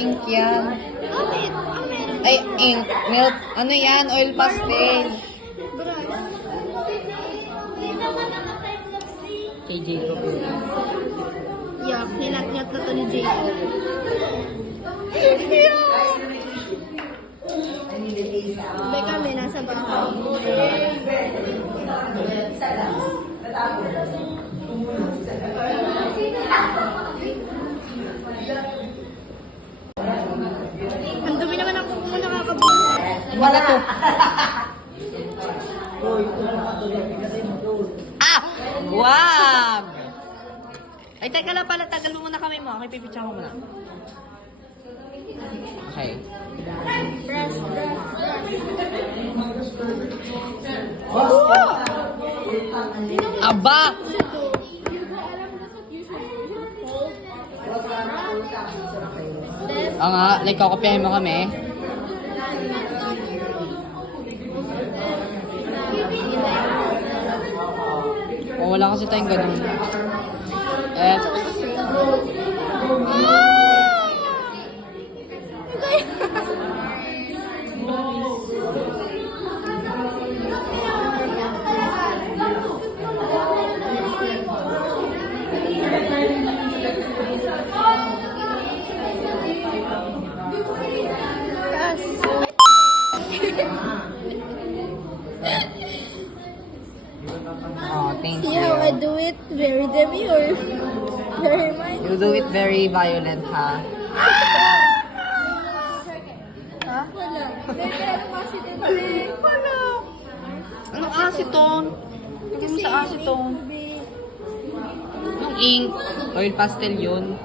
ink yan. Bakit? Meron. Ay, ink. Milk. Ano yan? Oil pastel. Kay Jacob. Yak, nilakyat na to ni Jacob. Beka, may nasa bahay. Ang dumi naman ang kuko mo nakakabuo. Wala to. Ah! Wag! Ay, teka lang pala. Tagal mo muna kami mo. Okay, pipicture ko muna. Okay. Aba! Nga, like, kakopyahin mo kami. Oh, wala kasi tayong ganun. Eh, oh, thank See you. how I do it? Very demure. Very mind. You do it very violent, ha? Ha? Wala. Bebe, anong accident? Wala. Anong acetone? Lagyan mo sa acetone. Yung ink, oil pastel yun.